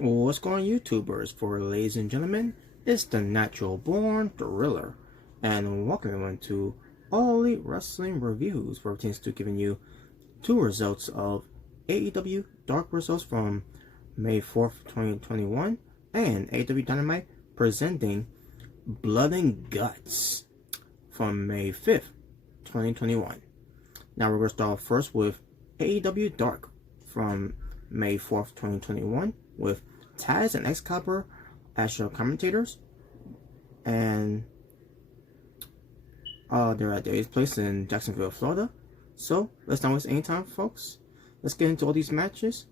What's going on, YouTubers? For ladies and gentlemen, it's the Natural Born Thriller, and welcome everyone to All Elite Wrestling Reviews, where it pertains to giving you two results of AEW Dark results from May 4th, 2021, and AEW Dynamite presenting Blood and Guts from May 5th, 2021. Now we're going to start first with AEW Dark from May 4th, 2021, with Taz and Excalibur as show commentators, and they're at their 8th place in Jacksonville, Florida. So let's not waste any time, folks. Let's get into all these matches.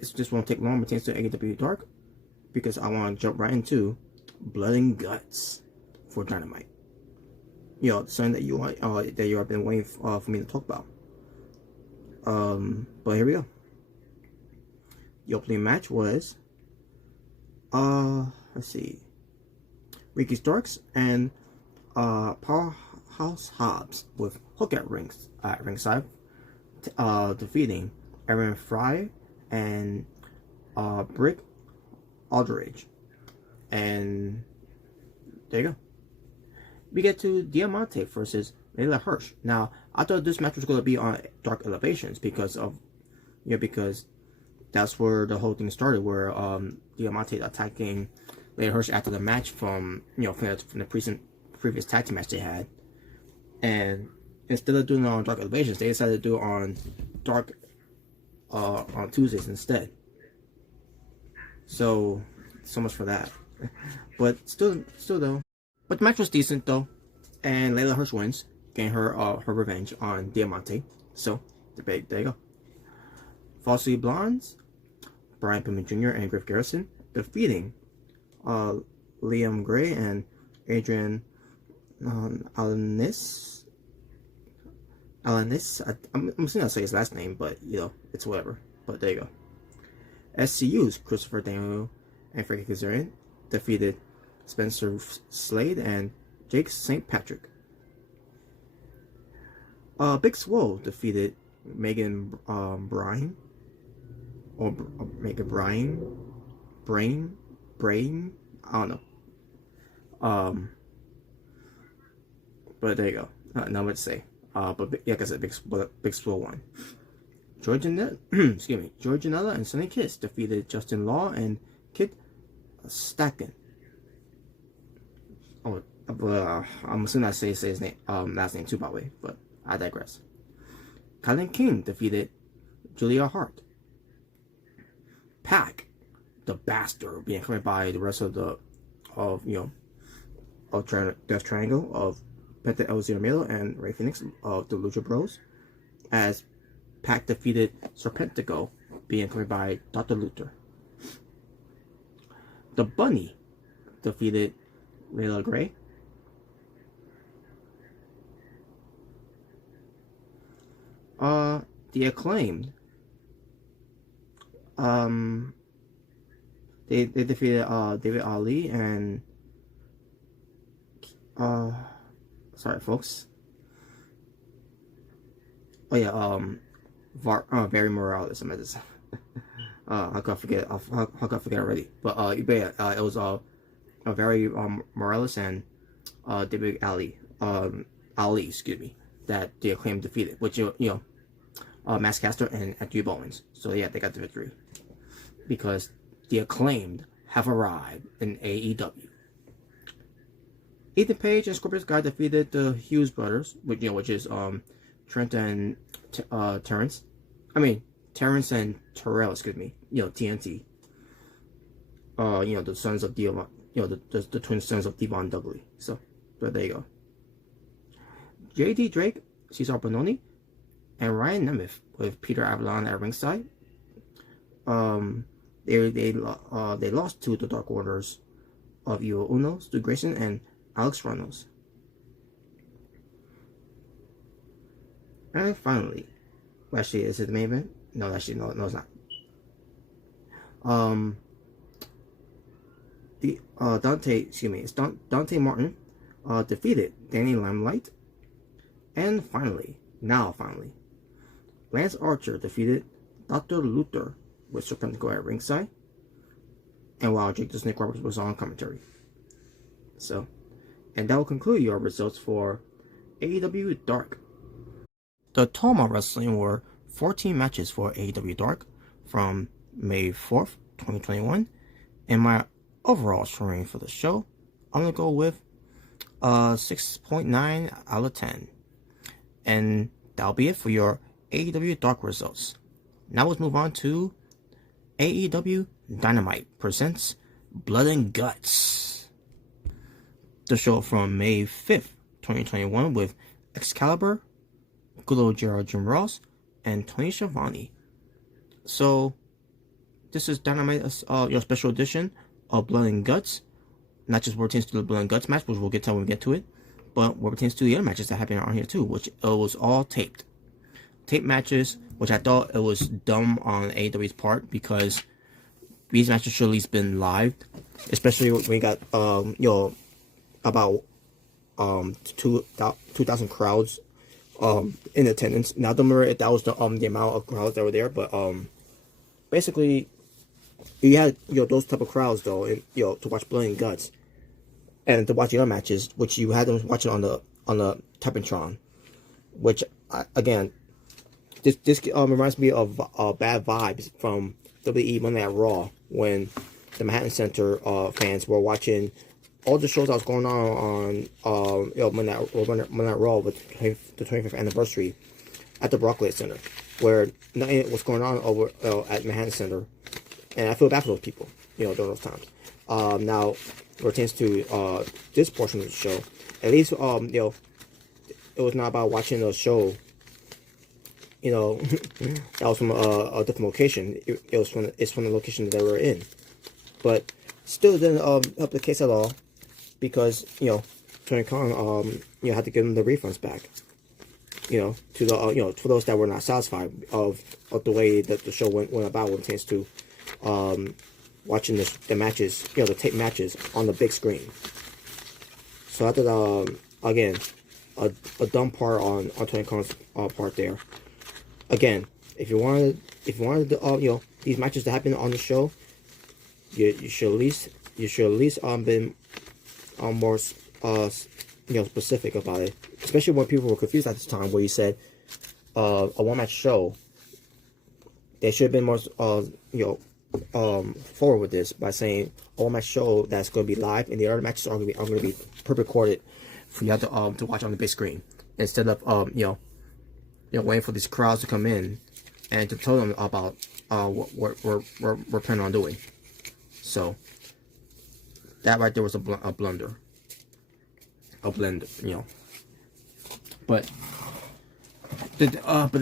It just won't take long pertains to AEW Dark, because I want to jump right into Blood and Guts for Dynamite. Something that you want, that you have been waiting for me to talk about. But here we go. The opening match was, let's see, Ricky Starks and Powerhouse Hobbs with Hook at ringside, defeating Aaron Fry and Brick Aldridge. And there you go. We get to Diamante versus Layla Hirsch. Now, I thought this match was going to be on Dark Elevations because of, because that's where the whole thing started, where Diamante attacking Layla Hirsch after the match from the previous tag team match they had, and instead of doing it on Dark Elevations, they decided to do it on Dark on Tuesdays instead. So much for that. But still though. But the match was decent though, and Layla Hirsch wins, getting her revenge on Diamante. So there you go. Falsely Blondes, Brian Pillman Jr. and Griff Garrison defeating Liam Gray and Adrian Alanis. I'm assuming I say his last name, but it's whatever. But there you go. SCU's Christopher Daniel and Frankie Kazarian defeated Spencer Slade and Jake St. Patrick. Big Swole defeated Megan Bryan, or Megan Brain, I don't know. But there you go. Not much to say. But like I said, Big Swole won. George Janela and Sonny Kiss defeated Justin Law and Kid Stacken. Oh, I'm assuming I say his name, last name too, by the way, but I digress. Kylan King defeated Julia Hart. Pac, the Bastard, being accompanied by the rest of the Death Triangle of Penta El Zero Miedo and Rey Fenix of the Lucha Bros, as Pac defeated Serpentico, being accompanied by Dr. Luther. The Bunny defeated Layla Gray. The Acclaimed, they defeated David Ali and sorry folks. Oh yeah, Barry Morales. I meant to say. How could I forget? How could I forget already? But it was Barry Morales and David Ali, excuse me, that the Acclaimed defeated, which Max Caster and Andrew Bowens. So yeah, they got the victory because the Acclaimed have arrived in AEW. Ethan Page and Scorpio Sky defeated the Hughes brothers, which is Trent and Terrence. I mean Terrence and Terrell, excuse me. TNT. The sons of Devon. The twin sons of Devon Dudley. So, but there you go. J.D. Drake, Cesar Bononi, and Ryan Nemeth with Peter Avalon at ringside. They lost to the Dark Orders of Evil Uno, Stu Grayson, and Alex Reynolds. And finally, actually, is it the main event? No, actually, no, it's not. Dante Martin defeated Danny Limelight. And finally, Lance Archer defeated Dr. Luther with Serpentico at ringside. and while Jake the Snake Roberts was on commentary. So, and that will conclude your results for AEW Dark. The total wrestling were 14 matches for AEW Dark from May 4th, 2021. And my overall scoring for the show, I'm going to go with 6.9 out of 10. And that'll be it for your AEW Dark results. Now let's move on to AEW Dynamite presents Blood and Guts. The show from May 5th, 2021 with Excalibur, good old Gerald Jim Ross, and Tony Schiavone. So, this is Dynamite, your special edition of Blood and Guts. Not just what pertains to the Blood and Guts match, which we'll get to when we get to it, but what pertains to the other matches that happened on here too, which it was all taped. Taped matches, which I thought it was dumb on AEW's part, because these matches should at least been live, especially when we got about 2,000 crowds in attendance. Now, I don't remember if that was the amount of crowds that were there, but basically you had those type of crowds though, and to watch Blood and Guts, and to watch the other matches, which you had them watching on the Tepintron, which again, this reminds me of bad vibes from WWE Monday Night Raw, when the Manhattan Center fans were watching all the shows that was going on Monday Night Raw with the 25th anniversary at the Barclays Center, where nothing was going on over at Manhattan Center, and I feel bad for those people, during those times. Now, pertains to this portion of the show, at least it was not about watching a show, that was from a different location. It's from the location that they were in, but still didn't help the case at all, because Tony Khan had to give them the refunds back, to the for those that were not satisfied of the way that the show went about when it comes to watching the matches, the tape matches on the big screen. So I thought again, a dumb part on Tony Khan's part there. Again, if you wanted these matches to happen on the show, you should at least been more specific about it, especially when people were confused at this time, where you said a one-match show. They should have been more forward with this by saying a one-match show that's going to be live, and the other matches are going to be pre-recorded for you to watch on the big screen, instead of waiting for these crowds to come in and to tell them about what we're planning on doing. So that right there was a blunder, But the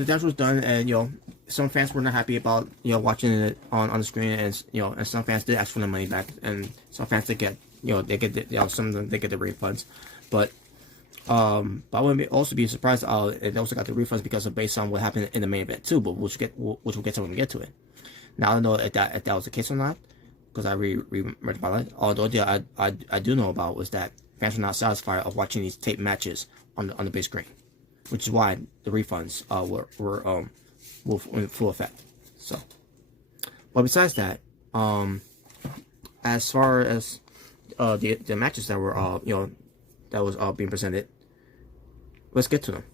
damage was done, and some fans were not happy about watching it on the screen, and and some fans did ask for their money back, and some fans did get some of them they get the refunds, but I wouldn't also be surprised they also got the refunds because of based on what happened in the main event too, but which we'll get to when we get to it. Now I don't know if that was the case or not, because I read about it. Although I do know about was that fans were not satisfied of watching these tape matches on the big screen, which is why the refunds were in full effect. So, but besides that, as far as the matches that were that was being presented, let's get to them.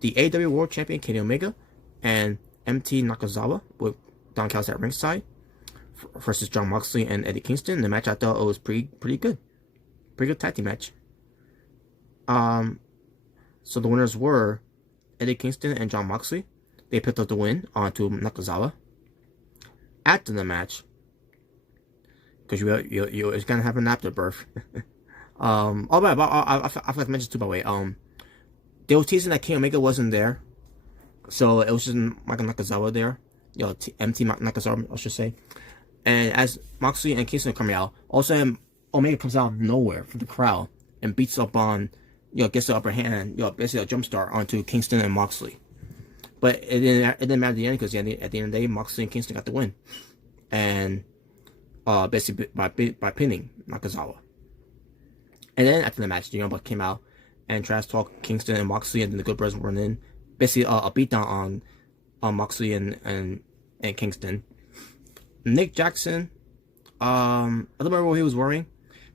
The AEW World Champion Kenny Omega and MT Nakazawa with Don Callis at ringside versus Jon Moxley and Eddie Kingston. The match, I thought it was pretty good tag team match. So the winners were Eddie Kingston and Jon Moxley. They picked up the win onto Nakazawa. After the match, because it's gonna happen after birth. I forgot to mention too, by the way. They were teasing that Kenny Omega wasn't there, so it was just Michael Nakazawa there. MT Nakazawa, I should say. And as Moxley and Kingston are coming out, also Omega comes out of nowhere from the crowd and beats up on, gets the upper hand, basically a jump start onto Kingston and Moxley. But it didn't matter at the end, because at the end of the day, Moxley and Kingston got the win, and basically by pinning Nakazawa. And then after the match, the Young Bucks came out and trash talked Kingston and Moxley, and then the Good Brothers were in, basically a beatdown on Moxley and Kingston. Nick Jackson I don't remember what he was wearing,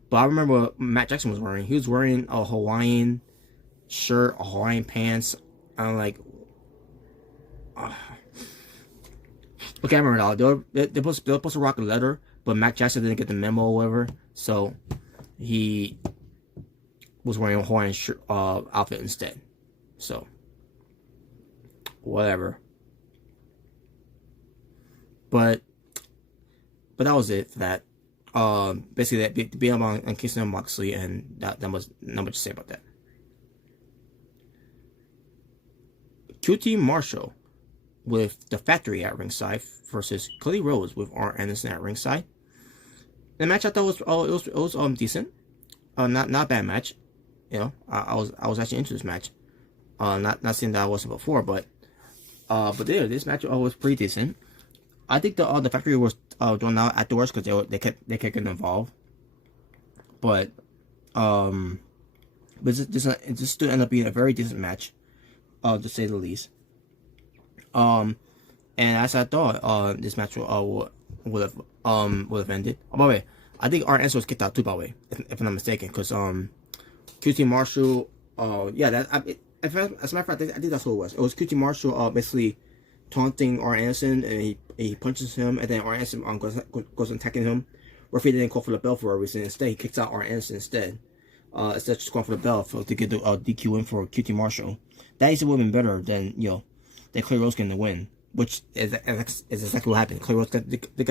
but I remember what Matt Jackson was wearing. He was wearing a Hawaiian shirt, Hawaiian pants. I'm like, okay, I remember now. They're supposed to rock leather, but Matt Jackson didn't get the memo or whatever, so he was wearing a Hawaiian shirt, outfit instead. So, whatever. But that was it for that. Basically, that being on Kingston and Moxley, and that was not much to say about that. QT Marshall with the Factory at ringside versus Cody Rhodes with Arn Anderson at ringside. The match I thought was decent. Not a bad match. You know, I was actually into this match. Not saying that I wasn't before, but there, this match was pretty decent. I think the Factory was drawn out afterwards because they kept getting involved. But this still ended up being a very decent match, to say the least. And as I thought, this match would have ended. Oh, by the way, I think Arn Anderson was kicked out too. By the way, if I'm not mistaken, because QT Marshall, yeah, as a matter of fact, I think that's what it was. It was QT Marshall, basically taunting Arn Anderson, and he punches him, and then Arn Anderson goes attacking him. Referee didn't call for the bell for a reason. Instead, he kicks out Arn Anderson instead of just going for the bell to get the DQ in for QT Marshall. That easily would have been better than Cody Rhodes getting the win, which is exactly what happened. Cody Rhodes got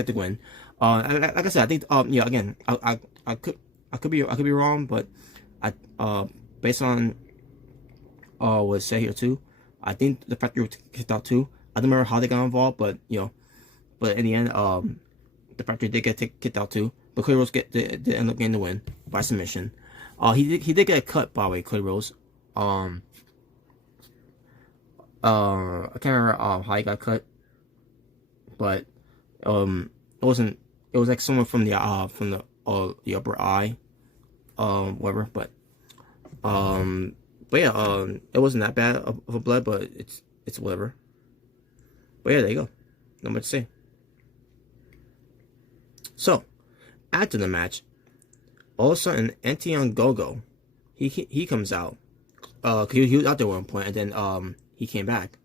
the win. Like I said, I think again, I could be wrong, but based on what's said here too, I think the Factory was kicked out too. I don't remember how they got involved, but but in the end, the Factory did get kicked out too. But Cody Rhodes did end up getting the win by submission. He did get a cut, by the way, Cody Rhodes. I can't remember how he got cut, but it wasn't. It was like someone from the upper eye, whatever. But yeah, it wasn't that bad of a blood, but it's whatever. But yeah, there you go. Not much to say. So, after the match, all of a sudden, Antion Gogo, he comes out. He was out there at one point, and then he came back.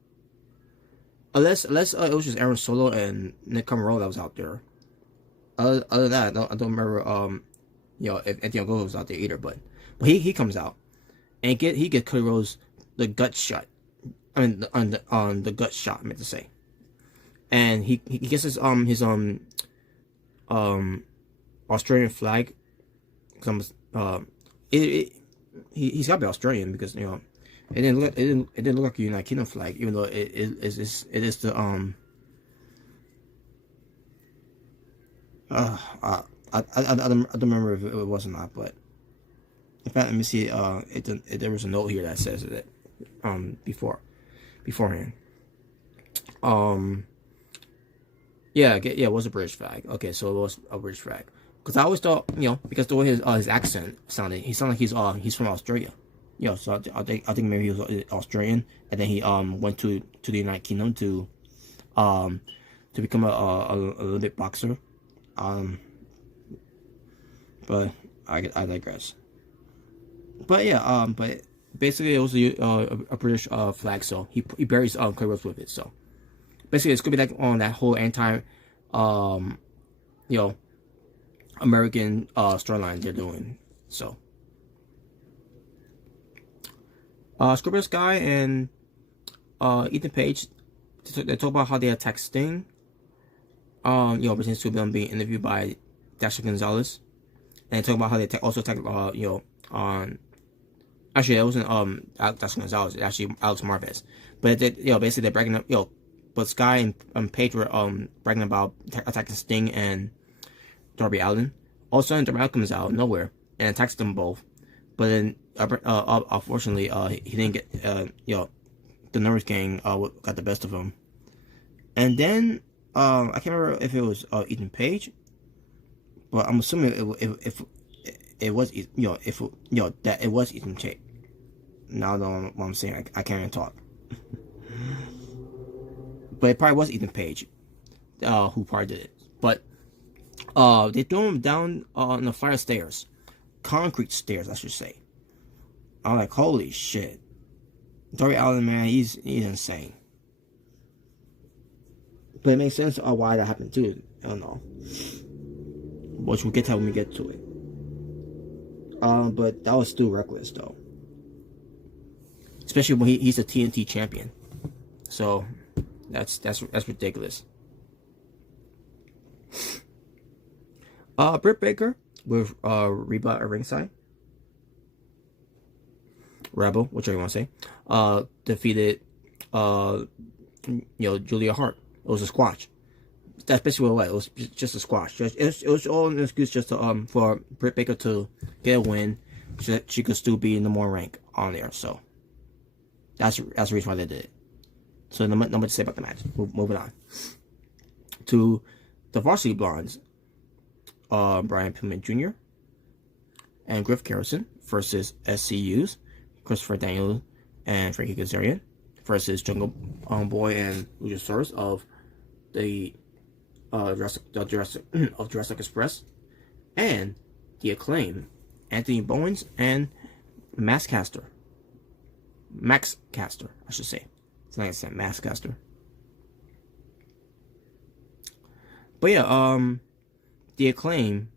Unless it was just Aaron Solo and Nick Camarolo that was out there. Other than that, I don't remember if Antion Gogo was out there either. But he comes out and he gets Cody Rhodes the gut shot. I mean on the gut shot, I meant to say. And he gets his Australian flag. He's got to be Australian because it didn't look like a United Kingdom flag, even though it is the I don't remember if it was or not, but in fact, let me see. There was a note here that says that beforehand. Yeah, it was a British flag. Okay, so it was a British flag. Because I always thought, because the way his accent sounded, he sounded like he's from Australia. So I think maybe he was Australian, and then he went to the United Kingdom to become a little bit boxer. But I digress. But yeah, but basically it was a British flag, so he buries Cody Rhodes with it. So basically it's gonna be like on that whole anti American storyline they're doing. So Scorpio Sky and Ethan Page, they talk about how they attacked Sting. Since two of them being interviewed by Dasha Gonzalez, and talk about how they also attacked actually it wasn't Dasha Gonzalez, it actually Alex Marvez, but basically they're bragging up but Sky and Page were bragging about attacking Sting and Darby Allin. All of a sudden Darby Allin comes out of nowhere and attacks them both, but then unfortunately he didn't get the Numbers Gang got the best of him, and then I can't remember if it was Ethan Page, but I'm assuming if it was that it was Ethan Page. Now I don't know what I'm saying. I can't even talk. But it probably was Ethan Page who probably did it. But They threw him down on the fire stairs, concrete stairs, I should say. I'm like, holy shit. Darby Allin, man, he's insane. But it makes sense why that happened too. I don't know, which we'll get to when we get to it. But that was still reckless though, especially when he's a TNT champion. So that's ridiculous. Britt Baker with Reba at ringside. Rebel, whichever you want to say, defeated Julia Hart. It was a squash. That's basically what it was. It was just a squash. It was all an excuse just to for Britt Baker to get a win, so that she could still be in the more rank on there. So that's the reason why they did it. So nothing to say about the match. Moving on to the Varsity Blondes. Brian Pillman Jr. and Griff Garrison versus SCU's Christopher Daniels and Frankie Kazarian versus Jungle Boy and Luchasaurus of the Jurassic Express, and the Acclaim, Anthony Bowens and Max Caster, I should say. It's like I said, Max Caster. But yeah, the Acclaim,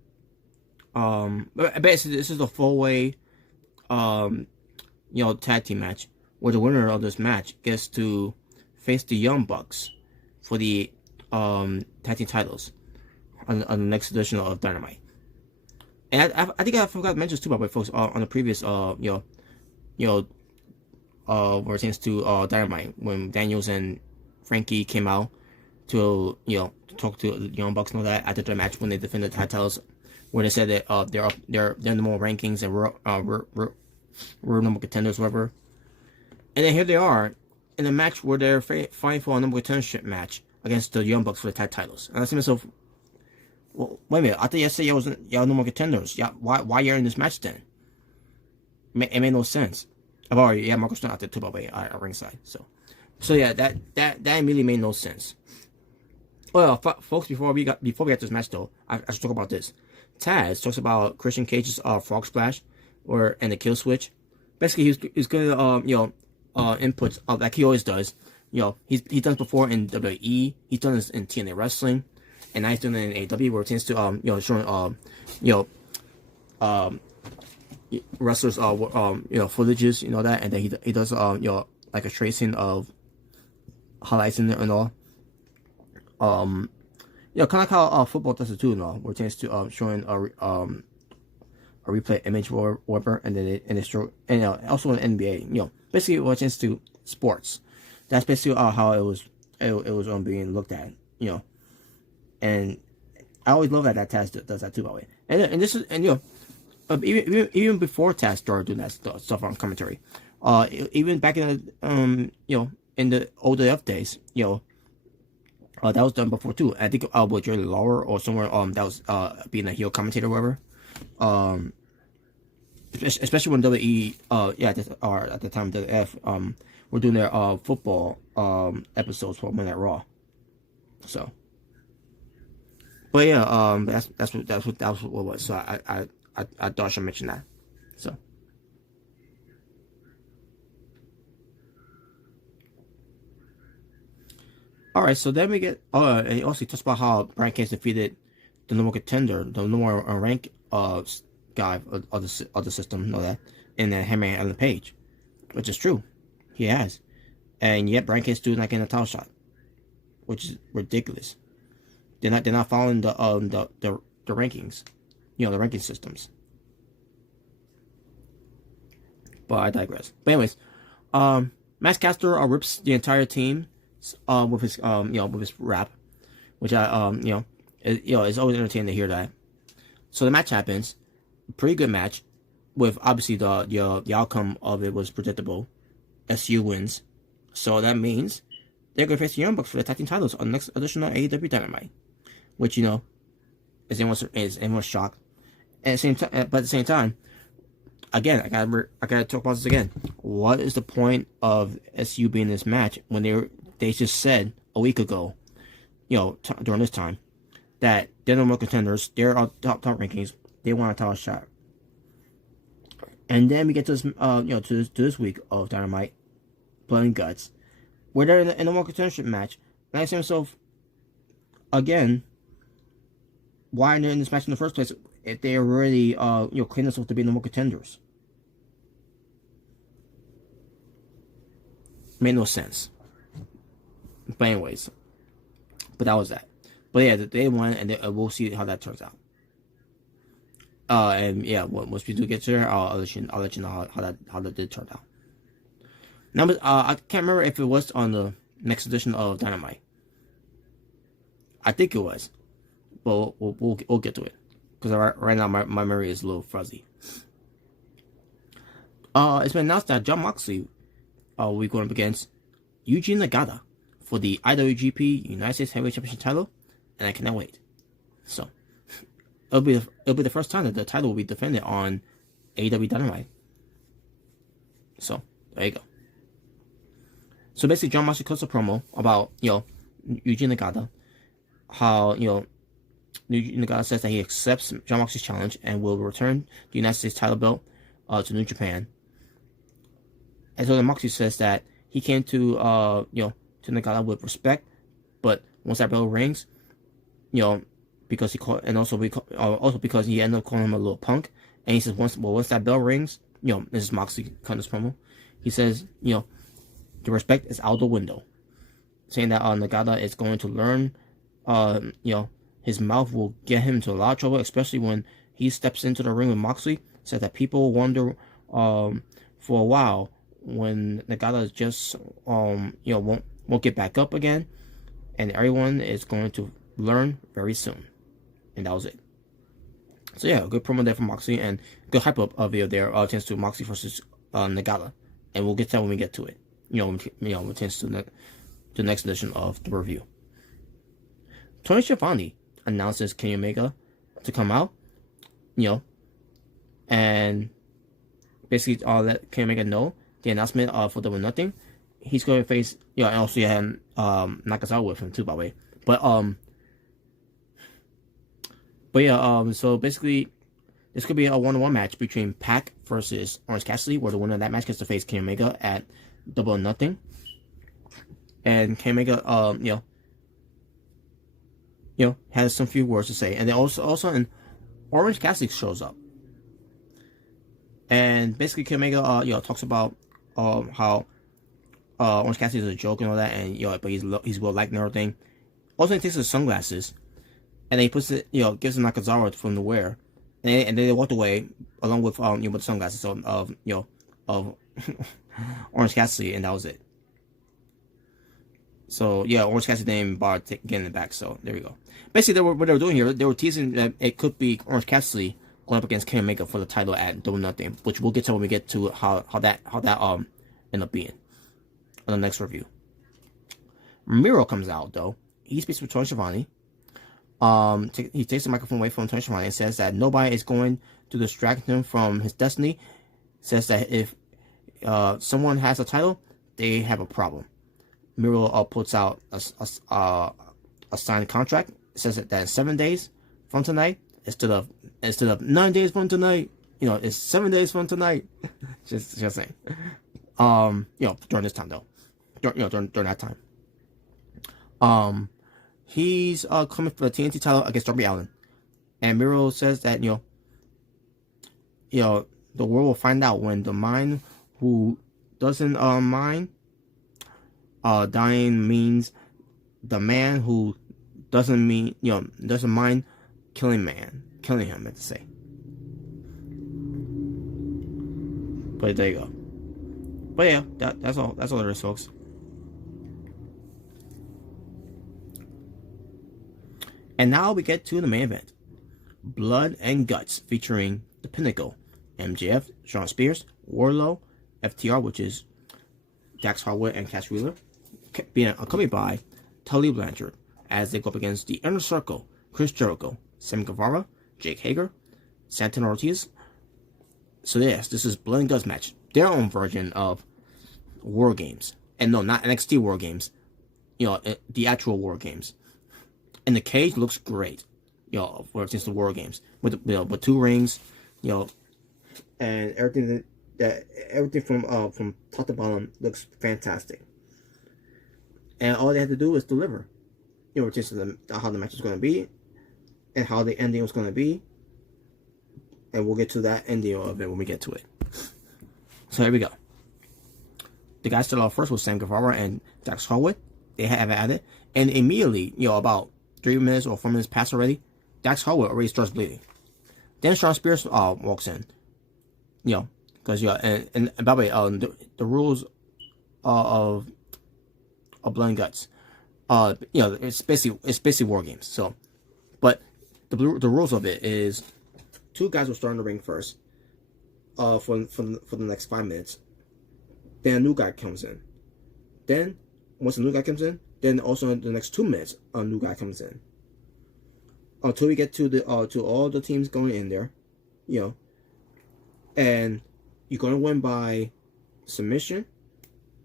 basically this is a four-way, tag team match where the winner of this match gets to face the Young Bucks for the tag team titles on the next edition of Dynamite. And I think I forgot to mention too, by the way, folks, on the previous where it seems to Dynamite when Daniels and Frankie came out to talk to the Young Bucks and all that after the match when they defended the tag titles, where they said that they're in the more rankings and we're number contenders, whatever. And then here they are in a match where they're fighting for a number contendership match against the Young Bucks for the tag titles. And I said to myself, well, wait a minute, I thought yesterday y'all no more contenders. Yeah, why you're in this match then? It made no sense. I've already Marco Stunt out there too, by the way, at ringside. So yeah, that immediately made no sense. Well, folks, before we get to this match though, I should talk about this. Taz talks about Christian Cage's frog splash and the kill switch. Basically, he's gonna inputs like he always does. He's done this before in WWE. He's done this in TNA wrestling, and now he's doing it in AEW, where it tends to showing wrestlers footages, that, and then he does like a tracing of highlights in there and all. Kind of like how football does it too, where it tends to showing a replay image or whatever, and then it's show, and also in NBA, basically what it tends to sports. That's basically how it was being looked at, and I always love that Taz does that too, by the way. And this is even before Taz started doing that stuff on commentary, even back in the in the older F days, that was done before too. I think with Jerry Lawler or somewhere that was being a heel commentator or whatever. Especially when WWE at the time WF were doing their football episodes for Monday Night Raw. So, but yeah, that's what it was. So I thought I should mention that. So. All right, so then we get. And he also talks about how Brian Cage defeated the number contender, the number rank guy of the system, know that, in the Hangman Adam Page, which is true, he has, and yet Brian Cage's doing like in a title shot, which is ridiculous. They're not following the rankings, the ranking systems. But I digress. But anyways, Max Caster rips the entire team with his rap, which it's always entertaining to hear that. So the match happens, pretty good match, with obviously the outcome of it was predictable. SU wins, so that means they're going to face the Young Bucks for the tag team titles on the next edition of AEW Dynamite, which is everyone's shocked. But at the same time, again, I gotta talk about this again. What is the point of SU being in this match when they just said a week ago, during this time, that They're no more contenders. They're top rankings. They want a title shot. And then we get to this, to this week of Dynamite, Blood and Guts, where they're in a more contendership match. And I ask myself, again, why are they in this match in the first place if they already, claim themselves to be no more contenders? Made no sense. But anyways, that was that. But yeah, they won, and we'll see how that turns out. And yeah, once we do get there, I'll let you know how that did turn out. Now, I can't remember if it was on the next edition of Dynamite. I think it was, but we'll get to it because right now my memory is a little fuzzy. It's been announced that Jon Moxley will be going up against Yuji Nagata for the IWGP United States Heavyweight Championship title, and I cannot wait. So it'll be the first time that the title will be defended on AEW Dynamite. So there you go. So basically, Jon Moxley cuts a promo about Yuji Nagata, how Yuji Nagata says that he accepts Jon Moxley's challenge and will return the United States title belt to New Japan. And so then Moxley says that he came to to Nagata with respect, but once that bell rings, because he called, and also because he ended up calling him a little punk, and he says once that bell rings, this is Moxley cutting this promo. He says, the respect is out the window, saying that Nagata is going to learn, his mouth will get him into a lot of trouble, especially when he steps into the ring with Moxley. Says that people wonder for a while when Nagata just won't get back up again, and everyone is going to learn very soon. And that was it. So yeah, good promo there from Moxley, and good hype up video there tends to Moxley versus Nagata, and we'll get to that when we get to it. When tends to the next edition of the review. Tony Schiavone announces Kenny Omega to come out, and basically let Kenny Omega know the announcement for Double Nothing. He's going to face, and also he had Nakazawa with him too, by the way. But yeah, so basically, this could be a one-on-one match between Pac versus Orange Cassidy, where the winner of that match gets to face Kenny Omega at Double or Nothing. And Kenny Omega, has some few words to say, and then also and Orange Cassidy shows up, and basically Kenny Omega, talks about how Orange Cassidy is a joke and all that, and but he's well liked and everything. Also, he takes his sunglasses, and then he puts it, gives him Nakazawa from the wear, and then they walked away along with with the sunglasses of Orange Cassidy, and that was it. So yeah, Orange Cassidy didn't even bother getting it back. So there you go. Basically, what they were doing here, they were teasing that it could be Orange Cassidy going up against Kenny Omega for the title at Double Nothing, which we'll get to when we get to how that end up being on the next review. Miro comes out though. He speaks with Tony Schiavone. He takes the microphone away from Tony Schiavone and says that nobody is going to distract him from his destiny. Says that if someone has a title, they have a problem. Miro puts out a signed contract. It says that in 7 days from tonight, instead of 9 days from tonight, it's 7 days from tonight. just saying. During this time though, during that time. He's coming for the TNT title against Darby Allin, and Miro says that the world will find out when the mind who doesn't mind dying means the man who doesn't mind killing him, meant to say. But there you go. But yeah, that's all there is, folks. And now we get to the main event. Blood and Guts, featuring The Pinnacle, MJF, Shawn Spears, Wardlow, FTR, which is Dax Harwood and Cass Wheeler, being accompanied by Tully Blanchard, as they go up against the Inner Circle, Chris Jericho, Sammy Guevara, Jake Hager, Santana Ortiz. So yes, this is Blood and Guts match. Their own version of War Games. And no, not NXT War Games. The actual War Games. And the cage looks great. for just the War Games with 2 rings, and everything from top to bottom looks fantastic. And all they had to do was deliver, just how the match was going to be, and how the ending was going to be, and we'll get to that ending of it when we get to it. So here we go. The guy started off first with Sam Guevara and Dax Harwood. They have at it, and immediately, about 3 minutes or 4 minutes passed already. Dax Harwood already starts bleeding. Then Shawn Spears walks in, because and by the way, the rules of blood and guts, it's basically War Games. So, but the rules of it is 2 guys will start in the ring first, for the next 5 minutes. Then a new guy comes in. Then once a new guy comes in, then also in the next 2 minutes a new guy comes in. Until we get to all the teams going in there, and you're gonna win by submission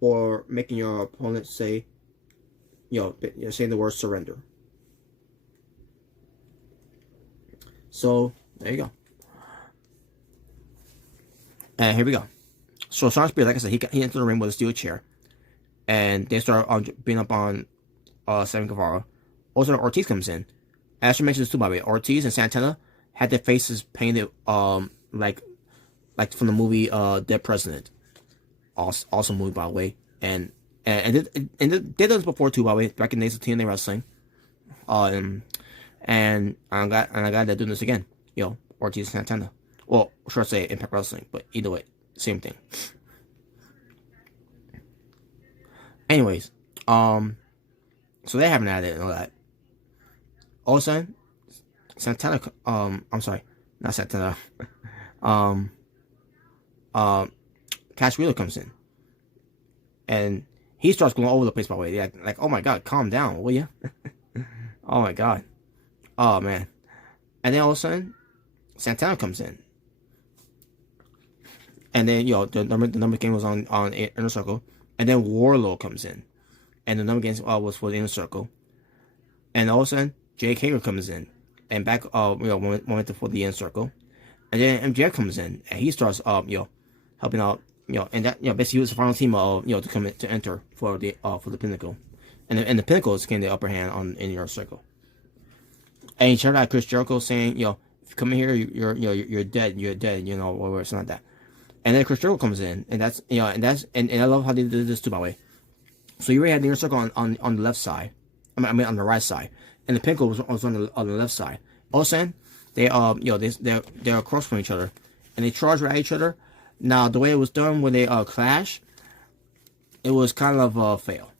or making your opponent say, saying the word surrender. So there you go. And here we go. So Shawn Spears, like I said, he entered the ring with a steel chair, and they start beating up on Sammy Guevara. Also, Ortiz comes in. I should mention this too, by the way. Ortiz and Santana had their faces painted like from the movie Dead President. Awesome movie, by the way. And they did this before too, by the way, back in the days of TNA wrestling. And I'm glad they're doing this again. Ortiz and Santana. Well, sure, say Impact Wrestling, but either way, same thing. Anyways, so they haven't added and all that. All of a sudden, Santana, I'm sorry, not Santana, Cash Wheeler comes in, and he starts going all over the place, by the way. Like, oh my God, calm down, will you? Oh my God. Oh man. And then all of a sudden, Santana comes in. And then, the number game was on Inner Circle. And then Warlow comes in. And the number game was for the Inner Circle. And all of a sudden, Jake Hager comes in. And back, momentum for the Inner Circle. And then MJF comes in. And he starts, helping out, and that, basically he was the final team, to come in, to enter for the Pinnacle. And the Pinnacle is getting the upper hand on in Inner Circle. And he shouted at Chris Jericho saying, if you come in here, you're dead, or something like that. And then Chris Jericho comes in, and that's, and I love how they did this too, by the way. So you already had the Inner Circle on the left side, I mean on the right side, and the Pinnacle was on the left side. All of a sudden, they're across from each other, and they charge at each other. Now the way it was done when they clash, it was kind of a fail.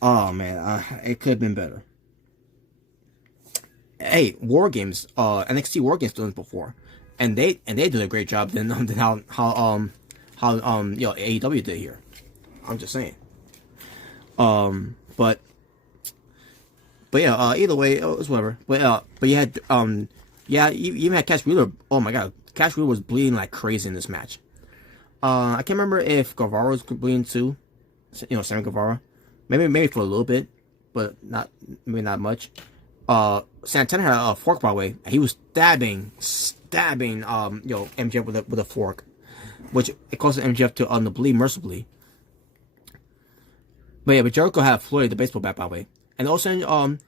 Oh man, it could have been better. Hey, War Games, NXT War Games done it before, and they did a great job than how AEW did here. I'm just saying. But yeah, either way, it's whatever. But you had you even had Cash Wheeler. Oh my God, Cash Wheeler was bleeding like crazy in this match. I can't remember if Guevara was bleeding too. Sammy Guevara, maybe for a little bit, but maybe not much. Santana had a fork, by the way. He was stabbing MJF with a fork, which it caused MJF to bleed mercifully. But Jericho had Floyd the baseball bat, by the way, and also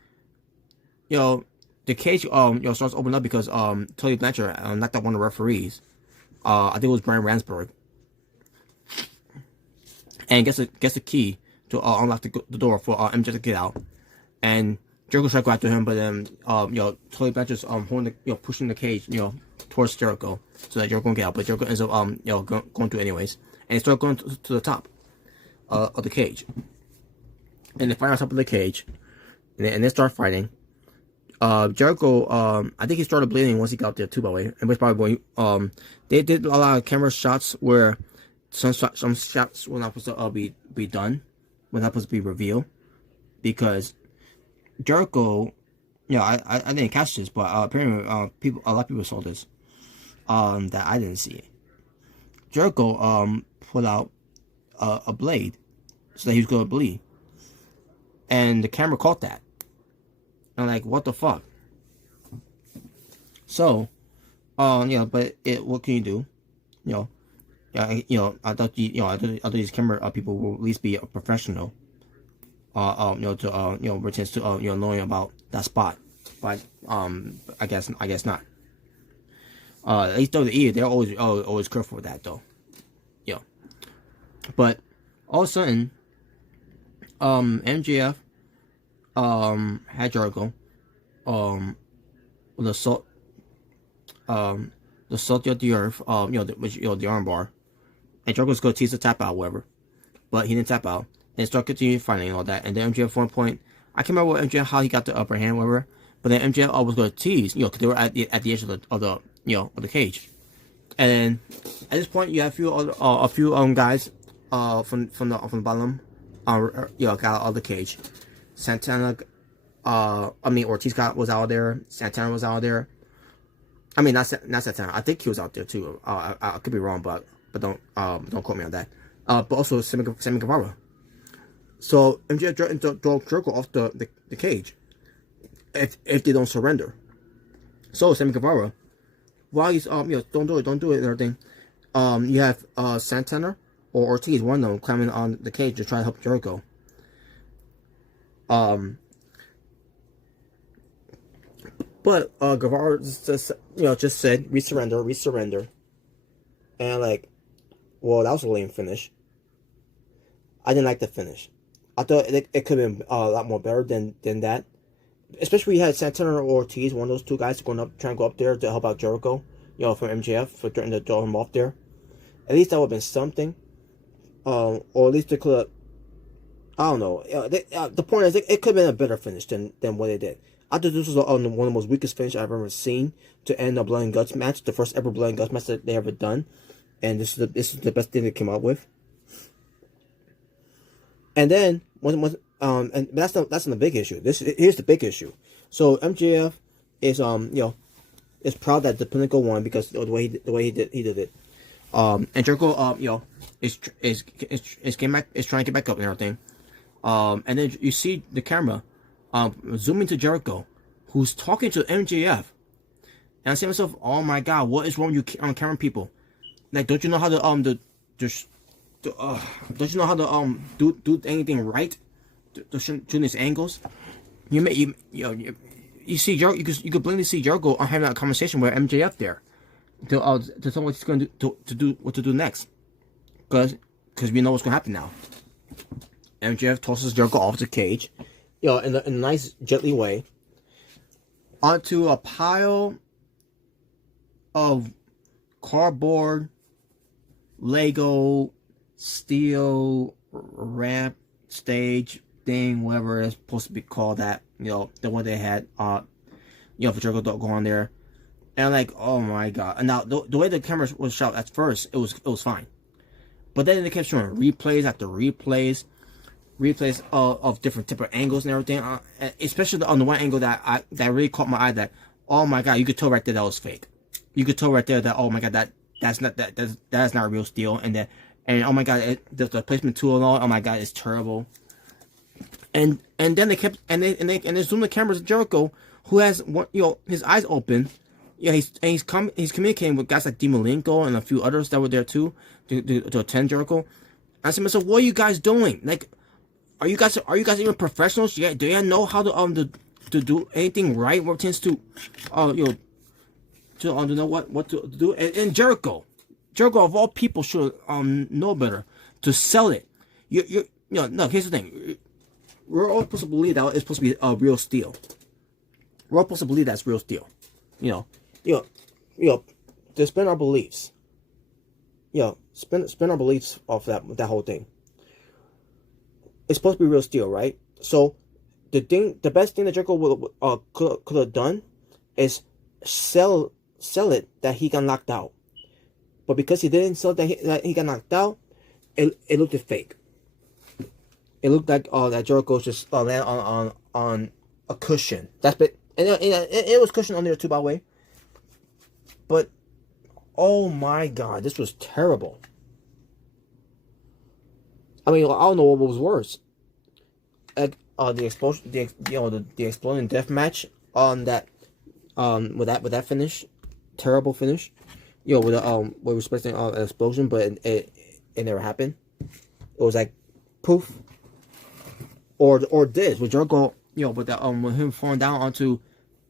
the cage starts opening up because Tully Blanchard knocked out one of the referees. I think it was Brian Ransberg, and gets the key to unlock the door for MJF to get out, and Jericho tried to go after him, but then Tully Blanchard's pushing the cage towards Jericho so that Jericho can get out, but Jericho ends up going through anyways, and they start going to the top of the cage, and they fight on top of the cage, and they start fighting. Jericho, I think he started bleeding once he got there too, by the way, and was probably going. They did a lot of camera shots where some shots were not supposed to be done, were not supposed to be revealed, because Jericho, I didn't catch this, but apparently a lot of people saw this, that I didn't see it. Jericho pulled out a blade so that he was going to bleed, and the camera caught that, And like, what the fuck? So, but what can you do? You know, I thought I thought these camera people will at least be a professional. Pretends to knowing about that spot, but I guess not. At least WWE, they're always careful with that though. Yeah, but all of a sudden, MJF had Jericho, the salt of the earth, the armbar, and Jericho's gonna tease the tap out, whatever, but he didn't tap out. And start continuing fighting and all that, and then MJF at one point, I can't remember what MJF how he got the upper hand, whatever. But then MJF was going to tease, because they were at the edge of the cage. And then at this point, you have a few guys from the bottom, got out of the cage. Santana, Ortiz was out there. Santana was out there. I mean, not Santana. I think he was out there too. I could be wrong, but don't quote me on that. But also Sammy Guevara. So MJF threatened to throw Jericho off the cage if they don't surrender. So Sammy Guevara, while he's don't do it, and everything. You have Santana or Ortiz, one of them, climbing on the cage to try to help Jericho. But Guevara just said we surrender, and like, well, that was a lame finish. I didn't like the finish. I thought it could have been a lot more better than that. Especially when you had Santana or Ortiz, one of those two guys trying to go up there to help out Jericho, from MJF, for trying to throw him off there. At least that would have been something. Or at least they could have, I don't know. The point is, it could have been a better finish than what they did. I thought this was one of the most weakest finishes I've ever seen to end a Blood and Guts match, the first ever Blood and Guts match that they ever done. And this is the best thing they came out with. And then and that's not the big issue. Here's the big issue. So MJF is is proud that the Pinnacle won because the way he did it. And Jericho is trying to get back up and everything. And then you see the camera zooming to Jericho, who's talking to MJF. And I say to myself, oh my god, what is wrong with you on camera people? Like, don't you know how to don't you know how to do anything right to shoot these angles? You see you could blatantly see Jericho having a conversation with MJF there to tell what he's going to do next, because we know what's going to happen now. MJF tosses Jericho off the cage, in a nice gently way, onto a pile of cardboard, Lego, steel ramp stage thing, whatever it's supposed to be called, that the one they had for Jericho to go on there. And like, oh my god. And now the way the camera was shot at first, it was fine, but then they kept showing replays after replays of different type of angles and everything, especially on the one angle that really caught my eye, that, oh my god, you could tell right there that was fake. You could tell right there that, oh my god, that's not real steel. And oh my god, the placement tool and all, oh my god, it's terrible. And then they kept they zoomed the cameras at Jericho, who has his eyes open. He's communicating with guys like Di Malenko and a few others that were there too to attend Jericho. I said to myself, what are you guys doing? Like, are you guys even professionals? Yeah, do you know how to do anything right when it tends to to know what to do? And Jericho of all people should know better to sell it. No, here's the thing. We're all supposed to believe that it's supposed to be real steel. We're all supposed to believe that's real steel. To spin our beliefs. Spin our beliefs off that whole thing. It's supposed to be real steel, right? So the best thing that Jericho could have done is sell it that he got knocked out. But because he didn't sell that he got knocked out, it looked fake. It looked like that Jericho just landed on a cushion. And it was cushion on there too, by the way. But oh my god, this was terrible. I mean, I don't know what was worse. Like, the explosion, the exploding death match on that, with that finish, terrible finish, with we were expecting an explosion, but it never happened. It was like poof, or this with Jericho, with the with him falling down onto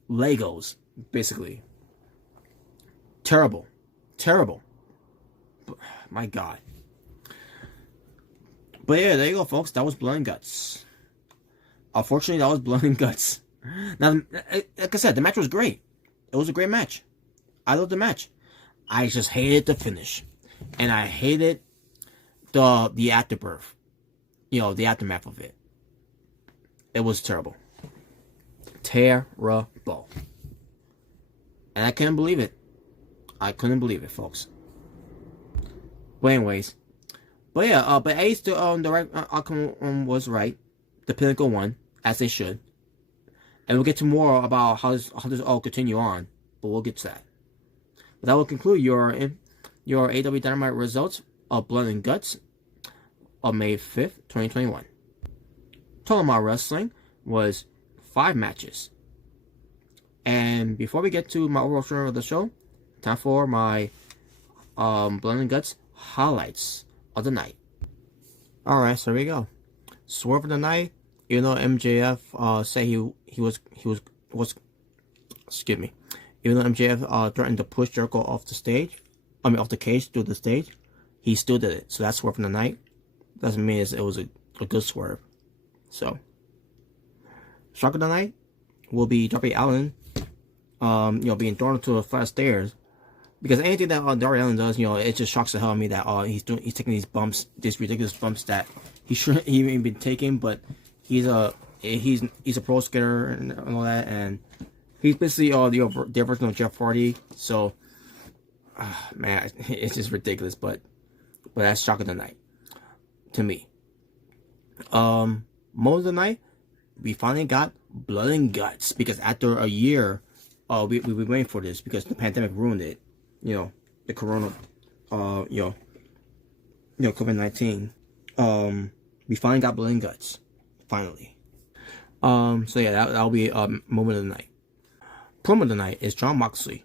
Legos, basically. Terrible. My God. But yeah, there you go, folks. That was Blood and Guts. Unfortunately, that was Blood and Guts. Now, like I said, the match was great. It was a great match. I loved the match. I just hated the finish, and I hated the afterbirth. The aftermath of it. It was terrible. Terrible. And I couldn't believe it. Folks. But anyways, but yeah, but Ace, the right outcome was right. The Pinnacle won, as they should. And we'll get to more about how this all continue on, but we'll get to that. But that will conclude your AEW Dynamite results of Blood and Guts of May 5th, 2021. Total amount of wrestling was 5 matches. And before we get to my overall story of the show, time for my Blood and Guts highlights of the night. Alright, so here we go. Swerve of the night, even though MJF said he was excuse me. Even though MJF threatened to push Jericho off the cage through the stage, he still did it. So that's Swerve of the night. Doesn't mean it was a good swerve. So Shock of the night will be Darby Allin, being thrown into a flight of stairs. Because anything that Darby Allin does, it just shocks the hell out of me that he's taking these bumps, these ridiculous bumps that he shouldn't even be taking. But he's a pro skater and all that, and he's basically the version of Jeff Hardy. So, man, it's just ridiculous. But that's Shock of the night to me. Moment of the night, we finally got Blood and Guts, because after a year, we've been waiting for this because the pandemic ruined it. The corona, COVID-19. We finally got Blood and Guts. Finally. So yeah, that'll be moment of the night. Promo of the night is Jon Moxley.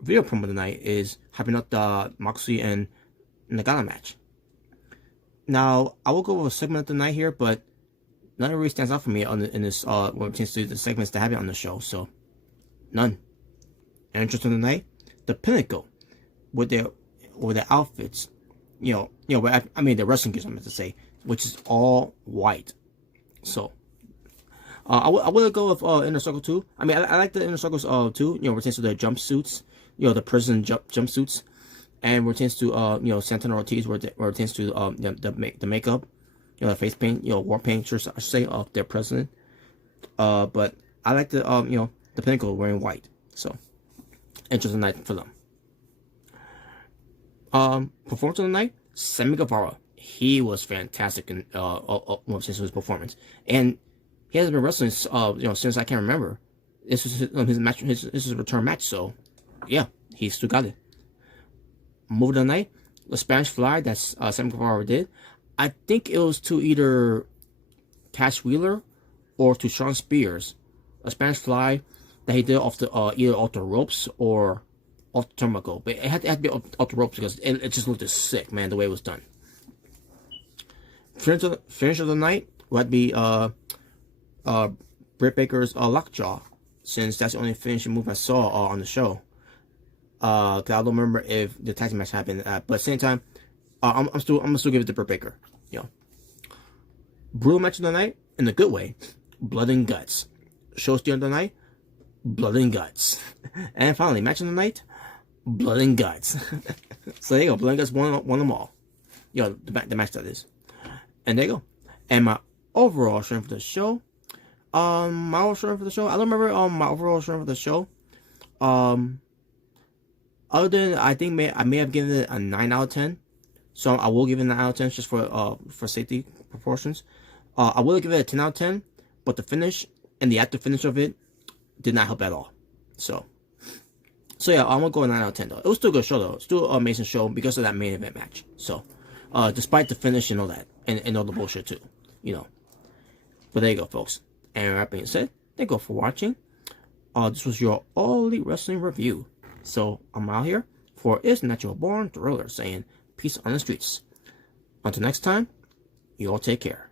Video promo of the night is hyping up the Moxley and Nagata match. Now, I will go over a segment of the night here, but none really stands out for me in this when it comes to the segments that happen on the show. So, none. And interest in the night, the Pinnacle with their outfits, I mean the wrestling gear, I meant to say, which is all white. So, I will go with Inner Circle too. I mean, I like the Inner Circles too. When it comes to the jumpsuits, the prison jumpsuits, and when it comes to Santana Ortiz, where it comes to the makeup, the face paint, war paint, I should say, of their president. But I like the the Pinnacle wearing white. So, interesting night for them. Performance of the night, Sammy Guevara. He was fantastic in since his performance, and he hasn't been wrestling since I can remember. This is his match. This is his return match. So, yeah, he still got it. Move of the night, the Spanish Fly that Sammy Guevara did. I think it was to either Cash Wheeler or to Shawn Spears. A Spanish Fly that he did off the either off the ropes or off the turnbuckle. But it had to be off the ropes because it just looked sick, man, the way it was done. Finish of the night would be Britt Baker's Lockjaw, since that's the only finishing move I saw on the show. Cause I don't remember if the tag team match happened, but at the same time, I'm gonna still give it to Britt Baker. Brutal match of the night in a good way, Blood and Guts. Show steal of the night, Blood and Guts. And finally, match of the night, Blood and Guts. So there you go, Blood and Guts won them all. The match that is. And there you go. And my overall strength for the show. I don't remember my overall strength for the show. Other than I think I may have given it a 9 out of 10. So I will give it a 9 out of 10 just for safety proportions. I will give it a 10 out of 10, but the finish and the active finish of it did not help at all. So yeah, I'm gonna go a 9 out of 10 though. It was still a good show though. Still an amazing show because of that main event match. So despite the finish and all that, and all the bullshit too, But there you go, folks. And that being said, thank you for watching. This was your All Elite Wrestling review. So I'm out here for Is Natural Born Thriller saying peace on the streets. Until next time, you all take care.